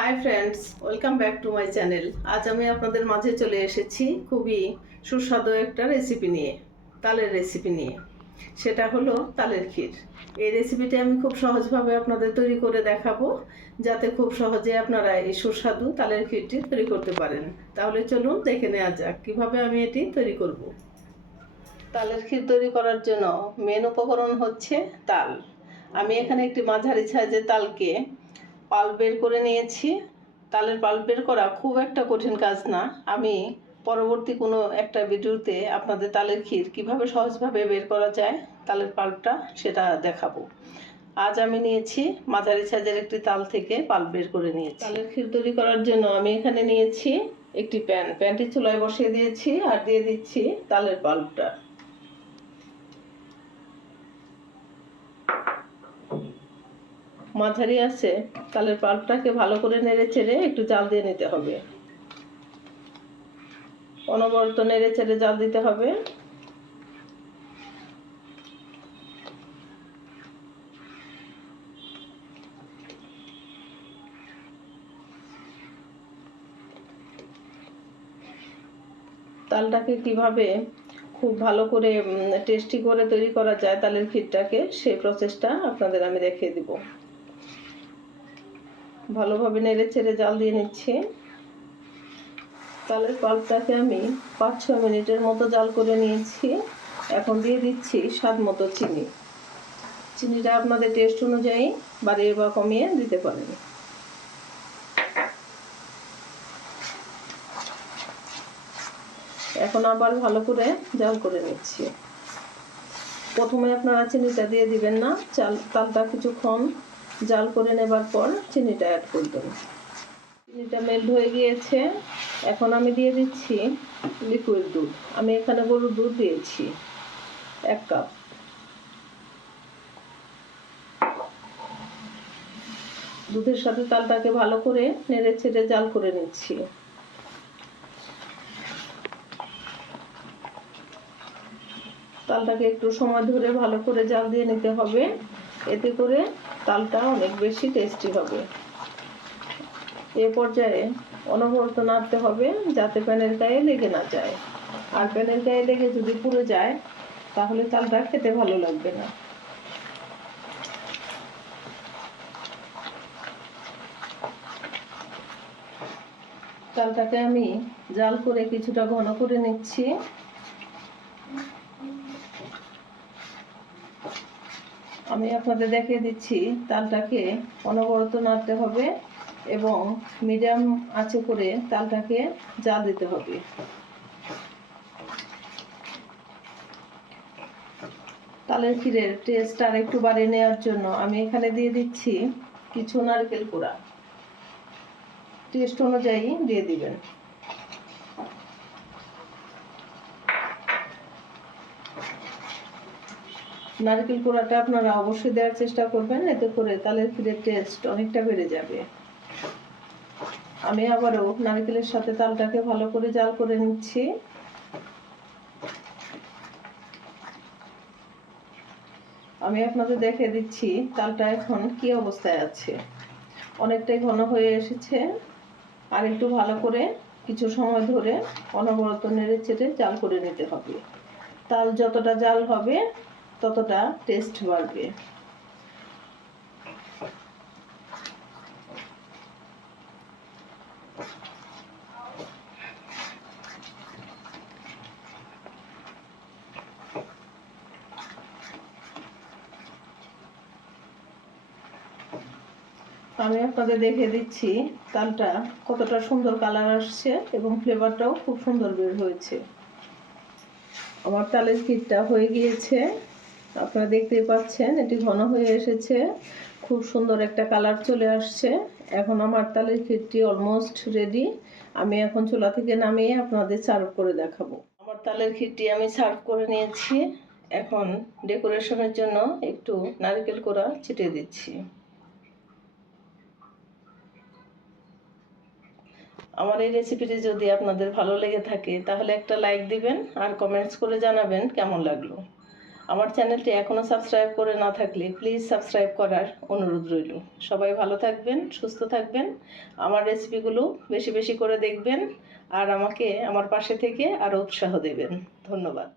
Hi friends, welcome back to my channel. আজ আমি আপনাদের মাঝে চলে এসেছি খুবই সুস্বাদু একটা রেসিপি নিয়ে, তালের রেসিপি নিয়ে। সেটা হলো তালের ক্ষীর। এই রেসিপিটি আমি খুব সহজভাবে আপনাদের তৈরি করে দেখাবো, যাতে খুব সহজে আপনারা এই সুস্বাদু তালের ক্ষীরটি তৈরি করতে পারেন। তাহলে চলুন দেখে নেওয়া যাক কীভাবে আমি এটি তৈরি করব। তালের ক্ষীর তৈরি করার জন্য মেন উপকরণ হচ্ছে তাল। আমি এখানে একটি মাঝারি সাইজের তালকে পাল্প বের করে নিয়েছি। তালের পাল্প বের করা খুব একটা কঠিন কাজ না। আমি পরবর্তী কোনো একটা ভিডিওতে আপনাদের তালের ক্ষীর কীভাবে সহজভাবে বের করা যায় তালের পাল্পটা সেটা দেখাবো। আজ আমি নিয়েছি মাঝারি সাইজের একটি তাল থেকে পাল্প বের করে নিয়েছি। তালের ক্ষীর তৈরি করার জন্য আমি এখানে নিয়েছি একটি প্যানটি চুলায় বসিয়ে দিয়েছি আর দিয়ে দিচ্ছি তালের পাল্পটা। মাঝারি আছে তালের পাল্পটাকে ভালো করে নেড়ে চেড়ে একটু জাল দিয়ে নিতে হবে। অনবরত নেড়ে চেড়ে জাল দিতে হবে। তালটাকে কিভাবে খুব ভালো করে টেস্টি করে তৈরি করা যায় তালের ক্ষীরটাকে, সেই প্রসেসটা আপনাদের আমি দেখিয়ে দিব। ভালোভাবে নেড়ে চেড়ে জাল দিয়ে নিচ্ছি। তালের পাল্পটাকে আমি 5-6 মিনিটের মতো জাল করে নিয়েছি। এখন দিয়ে দিচ্ছি স্বাদ মতো চিনি। চিনিটা আপনাদের টেস্ট অনুযায়ী বাড়িয়ে বা কমিয়ে দিতে পারেন। এখন আবার ভালো করে জাল করে নিচ্ছি। প্রথমে আপনারা চিনিটা দিয়ে দিবেন না, তালটা কিছুক্ষণ জাল করে নেবার পর চিনিটা অ্যাড করবেন। চিনিটা মেল্ট হয়ে গিয়েছে। এখন আমি দিয়ে দিচ্ছি লিকুইড দুধ। আমি এখানে গরুর দুধ দিয়েছি 1 কাপ। দুধের সাথে তালটাকে ভালো করে নেড়ে ছেড়ে জাল করে নিচ্ছি। তালটাকে একটু সময় ধরে ভালো করে জাল দিয়ে নিতে হবে, এতে করে তালটা অনেক বেশি টেস্টি হবে। এ পর্যায়ে অনবরত নাড়তে হবে যাতে প্যানের গায়ে লেগে না যায়। আর প্যানের গায়ে লেগে যদি পুড়ে যায় তাহলে তালটা খেতে ভালো লাগবে না। তালটাকে আমি জাল করে কিছুটা ঘন করে নিচ্ছি। আমি আপনাদের দেখিয়ে দিচ্ছি তালটাকে অনবরত নাড়তে হবে এবং মিডিয়াম আঁচে করে তালটাকে জাল দিতে হবে। তালের ক্ষীরের টেস্ট আর একটু বাড়িয়ে নেওয়ার জন্য আমি এখানে দিয়ে দিচ্ছি কিছু নারকেল কোড়া। টেস্ট অনুযায়ী দিয়ে দিবেন। নারকেল কোড়াটা আপনারা অবশ্যই দেওয়ার চেষ্টা করবেন, এতে করে তালের ক্ষীরের টেস্ট অনেকটা বেড়ে যাবে। আমি আবারও নারকেলের সাথে তালটাকে ভালো করে জাল করে নিচ্ছি। আমি আপনাদের দেখিয়ে দিচ্ছি তালটা এখন কি অবস্থায় আছে। অনেকটাই ঘন হয়ে এসেছে। আর একটু ভালো করে কিছু সময় ধরে অনবরত নেড়ে চেড়ে জাল করে নিতে হবে। তাল যতটা জাল হবে ততটা টেস্ট বাড়বে। আমি আপনাদের দেখিয়ে দিচ্ছি তালটা কতটা সুন্দর কালার আসছে এবং ফ্লেভারটাও খুব সুন্দর বের হয়েছে। আমার তালের ক্ষীরটা হয়ে গিয়েছে, আপনারা দেখতেই পাচ্ছেন এটি ঘন হয়ে এসেছে, খুব সুন্দর একটা কালার চলে আসছে। এখন আমার তালের ক্ষীরটি অলমোস্ট রেডি। আমি এখন চুলা থেকে নামিয়ে আপনাদের সার্ভ করে দেখাবো। আমার তালের ক্ষীরটি আমি সার্ভ করে নিয়েছি। এখন ডেকোরেশনের জন্য একটু নারকেল কোড়া ছিটিয়ে দিচ্ছি। আমার এই রেসিপিটি যদি আপনাদের ভালো লেগে থাকে তাহলে একটা লাইক দিবেন আর কমেন্টস করে জানাবেন কেমন লাগলো। আমার চ্যানেলটি এখনও সাবস্ক্রাইব করে না থাকলে প্লিজ সাবস্ক্রাইব করার অনুরোধ রইল। সবাই ভালো থাকবেন, সুস্থ থাকবেন, আমার রেসিপিগুলো বেশি বেশি করে দেখবেন আর আমাকে আমার পাশে থেকে আরও উৎসাহ দেবেন। ধন্যবাদ।